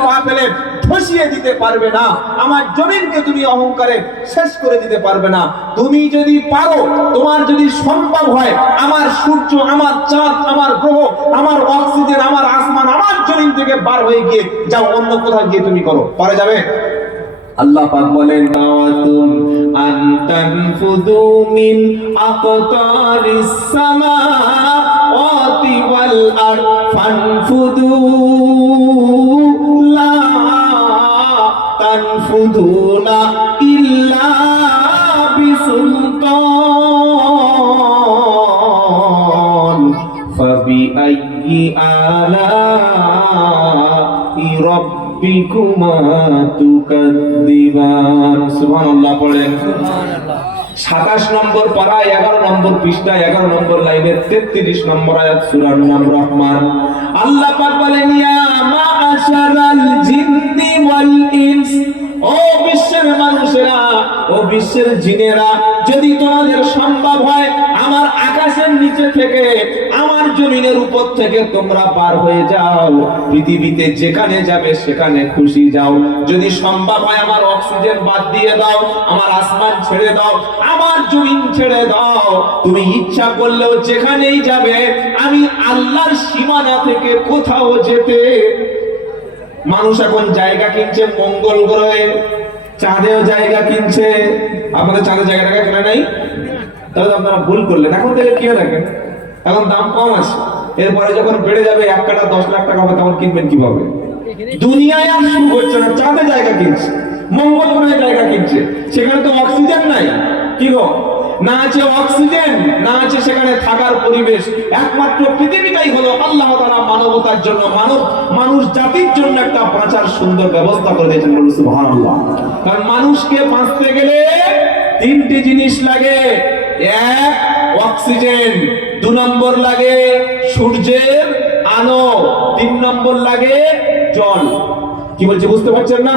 দোয়া পেলে ধসিয়ে দিতে পারবে না, আমার জমিনকে তুমি অহংকারে শেষ করে দিতে পারবে না। তুমি যদি পারো, তোমার যদি সম্ভব হয়, আমার সূর্য, আমার চাঁদ, আমার গ্রহ, আমার অক্সিজেন, আমার আসমান, আমার জমিন থেকে বার হয়ে গিয়ে যাও, অন্য কোথাও গিয়ে তুমি করো, পারা যাবে? আল্লাহ পাক বলেন তাওয়াতুন আনতানফুযু মিন আকতারিস সামাওয়াতি ওয়াল আরদ ফানফুযু লা তানফুযুনা ইল্লা বিসুলতান ফাবিআইয়ি আলাই রাব্বিকুমা তুকাদ্দিবান। সুবহানাল্লাহ পড়েন। 27 নম্বর পারা 11 নম্বর পৃষ্ঠা 11 নম্বর লাইনের 33 নম্বর আয়াত, সূরার নাম রহমান। আল্লাহ পাক বলেন ইয়া মাআশারাল জিন্নি ওয়াল ইনস, ও বিশ্বের মানুষেরা, ও বিশ্বের জিনেরা, যদি তোমাদের সম্ভব হয় আমার আকাশের নিচে থেকে, আমার জমিনের উপর থেকে তোমরা পার হয়ে যাও, পৃথিবীতে যেখানে যাবে সেখানে খুশি যাও। যদি সম্ভব হয় আমার অক্সিজেন বাদ দিয়ে দাও, আমার আসমান ছেড়ে দাও, আমার জমিন ছেড়ে দাও, তুমি ইচ্ছা করলেও যেখানেই যাবে। আমি আল্লাহর সীমানা থেকে কোথাও যেতে। মানুষ এখন জায়গা কিনছে মঙ্গল গ্রহে, চাঁদেও জায়গা কিনছে। আপনাদের চাঁদের জায়গাটাকে কেনা নাই? তাহলে আপনারা ভুল করলেন। এখন থেকে কিনে রাখেন, এখন দাম কম আছে, এরপরে যখন বেড়ে যাবে 1 কাঠা 10 লাখ টাকা হবে, তখন কিনবেন কিভাবে? দুনিয়ায় আর শুরু করছে না, চাঁদে জায়গা কিনছে, মঙ্গল গ্রহে জায়গা কিনছে। সেখানে তো অক্সিজেন নাই, কি গো, না আছে অক্সিজেন, না আছে সেখানে থাকার পরিবেশ। একমাত্র পৃথিবীটাই হলো আল্লাহ তাআলা মানবতার জন্য, মানুষ জাতির জন্য একটা বাঁচার সুন্দর ব্যবস্থা করে দিয়েছেন। বলুন সুবহানাল্লাহ। কারণ মানুষকে বাঁচতে গেলে 3টি জিনিস লাগে। 1 অক্সিজেন, 2 নম্বর লাগে সূর্যের আলো, 3 নম্বর লাগে জল। কি বলছে বুঝতে পারছেন না?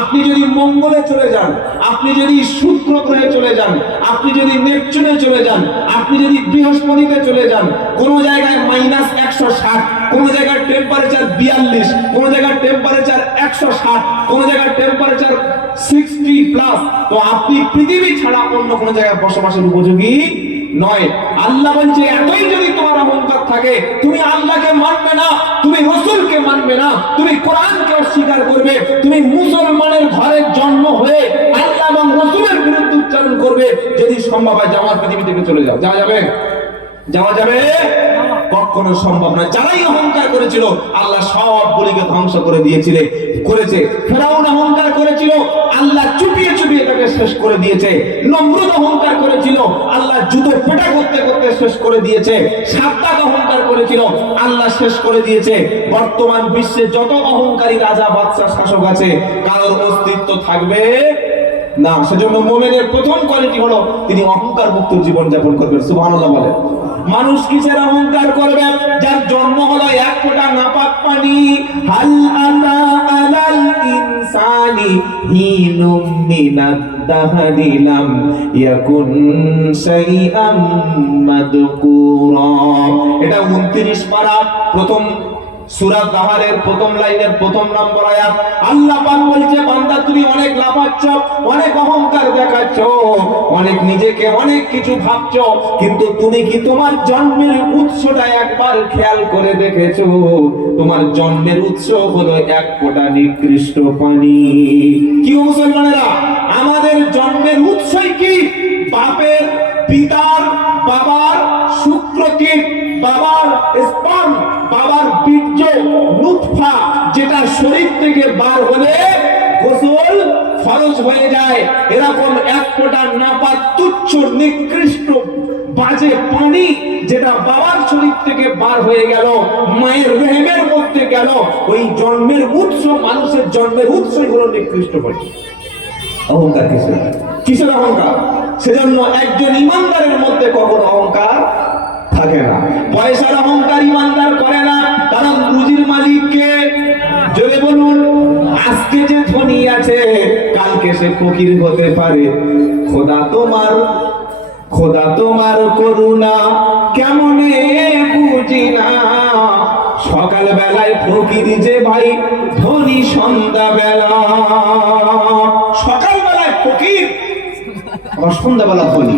আপনি যদি মঙ্গলে চলে যান, আপনি যদি শুক্র গ্রহে চলে যান, আপনি যদি নেপচুনে চলে যান, আপনি যদি বৃহস্পতিতে চলে যান, কোন জায়গায় -160, কোন জায়গায় টেম্পারেচার 42, কোন জায়গায় টেম্পারেচার 160, কোন জায়গায় টেম্পারেচার 60+, তো আপনি পৃথিবী ছাড়া অন্য কোন জায়গায় বসবাসের উপযোগী নয়। আল্লাহ বলছে এতই যদি তোমার অহংকার থাকে, তুমি আল্লাহকে মানবে না, তুমি রাসূলকে মানবে না, তুমি কোরআনকে অস্বীকার করবে, তুমি মুসলমানের ঘরে জন্ম হয়ে আল্লাহ এবং রাসূলের বিরুদ্ধে উচ্চারণ করবে। যদি সম্ভব হয় জামাত পৃথিবী থেকে চলে যাও, যাওয়া যাবে? যাওয়া যাবে? কখনো সম্ভব নয়। যারাই অহংকার করেছিল আল্লাহ সবগুলিকে ধ্বংস করে করেছে। ফেরাউন অহংকার করেছিল, আল্লাহ চুপিয়ে চুপিয়ে তাকে শেষ করে দিয়েছে। নমরুদ অহংকার করেছিল, আল্লাহ জুতো পেটা করতে করতে শেষ করে দিয়েছে। সাদ্দাত অহংকার করেছিল, আল্লাহ শেষ করে দিয়েছে। বর্তমান বিশ্বে যত অহংকারী রাজা, বাদশা, শাসক আছে, কারোর অস্তিত্ব থাকবে না। সেজন্য মুমিনের প্রথম কোয়ালিটি হলো তিনি অহংকার মুক্ত জীবন যাপন করবেন। সুবহানাল্লাহ বলে। মানুষ কিসের অহংকার করবে? যার জন্ম হলো 1 ফোঁটা নাপাক পানি। হাল আতা আলাল ইনসানি হিনুম মিনাদ দাহরি লাম ইয়াকুন শাইআম মাদকুরা। এটা 29 পারা প্রথম সূরা দাহরের প্রথম লাইনের 1 নম্বর আয়াত। আল্লাহ পাক বলছে বান্দা তুমি অনেক লাফাচ্ছ, অনেক অহংকার দেখাচ্ছ, অনেক নিজেকে অনেক কিছু ভাবছো, কিন্তু তুমি কি তোমার জন্মের উৎসটা একবার খেয়াল করে দেখেছো? তোমার জন্মের উৎস হলো 1 ফোঁটা নিকৃষ্ট পানি। কি মুসলমানেরা, আমাদের জন্মের উৎসই কি? বাপের, পিতার, বাবার শুক্রকীট, বাবার স্পার্ম, বাবার বীর্য, নুতফা, যেটা শরীর থেকে বার হলে গোসল ফরজ হয়ে যায়। এরকম 1 ফোঁটা নাপাক তুচ্ছ নিকৃষ্ট বাজে পানি যেটা বাবার শরীর থেকে বার হয়ে গেল, মায়ের রেহেমের মধ্যে গেল, ওই জন্মের উৎস, মানুষের জন্মের উৎসই হলো নিকৃষ্ট পানি। অহংকার কিসের অহংকার? সেজন্য একজন ইমানদারের মধ্যে কখনো অহংকার থাকে না। পয়সার অহংকার ইমানদার করে না, কারণ রুজির মালিককে জোরে বলুন, আজকে যে ধনী আছে কালকে সে ফকির হতে পারে। খোদা তোমার করুণা কেমনে বুঝি না, সকাল বেলায় ফকির যে ভাই ধনী সন্ধ্যা বেলা। সকাল বেলায় ফকির, আবার সন্ধ্যা বেলা ধনী।